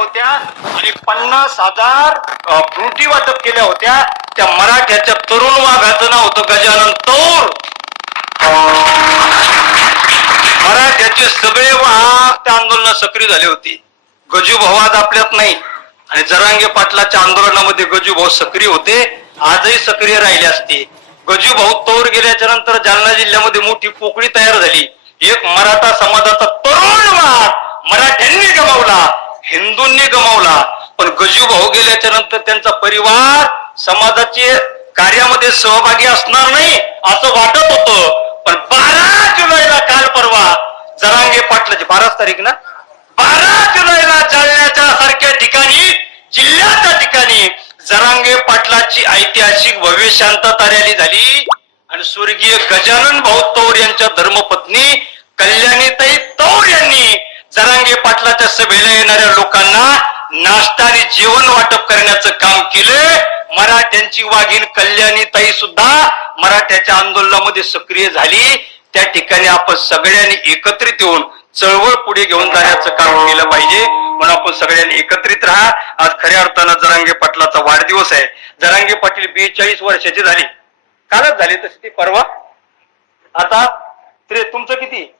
होत्या आणि 50,000 फ्रुटी वाटप केल्या होत्या. त्या मराठ्याच्या तरुण वाघाचं नाव होतं गजानन तौर. मराठ्याचे सगळे वाघ त्या आंदोलनात सक्रिय झाले होते. गजू भाऊ आज आपल्यात नाही आणि जरांगे पाटलाच्या आंदोलनामध्ये गजू भाऊ सक्रिय होते, आजही सक्रिय राहिले असते. गजू भाऊ तौर गेल्याच्या नंतर जालना जिल्ह्यामध्ये मोठी पोकळी तयार झाली. एक मराठा समाजाचा तरुण वाघ मराठ्यांनी गमावला, हिंदूंनी गमावला. पण गजू भाऊ गेल्याच्या नंतर त्यांचा परिवार समाजाचे कार्यामध्ये सहभागी असणार नाही असं वाटत होतं. पण 12 जुलैला काल परवा जरांगे पाटलाची 12 तारीख ना, 12 जुलैला जालन्याच्या सारख्या ठिकाणी, जिल्ह्याच्या ठिकाणी जरांगे पाटलाची ऐतिहासिक भव्य शांतता रॅली झाली आणि स्वर्गीय गजानन भाऊ तौर यांच्या धर्मपत्नी कल्याणीताई तौर यांनी जरांगे पाटलाच्या सभेला येणाऱ्या लोकांना नाश्ता आणि जेवण वाटप करण्याचं काम केलं. मराठ्यांची वाघीण कल्याणीताई सुद्धा मराठ्याच्या आंदोलनामध्ये सक्रिय झाली. त्या ठिकाणी आपण सगळ्यांनी एकत्रित येऊन चळवळ पुढे घेऊन जाण्याचं काम केलं पाहिजे. म्हणून आपण सगळ्यांनी एकत्रित राहा. आज खऱ्या अर्थानं जरांगे पाटलाचा वाढदिवस आहे. जरांगे पाटील 42 वर्षाची झाली, कालच झाली तशी ती परवा. आता तुमचं किती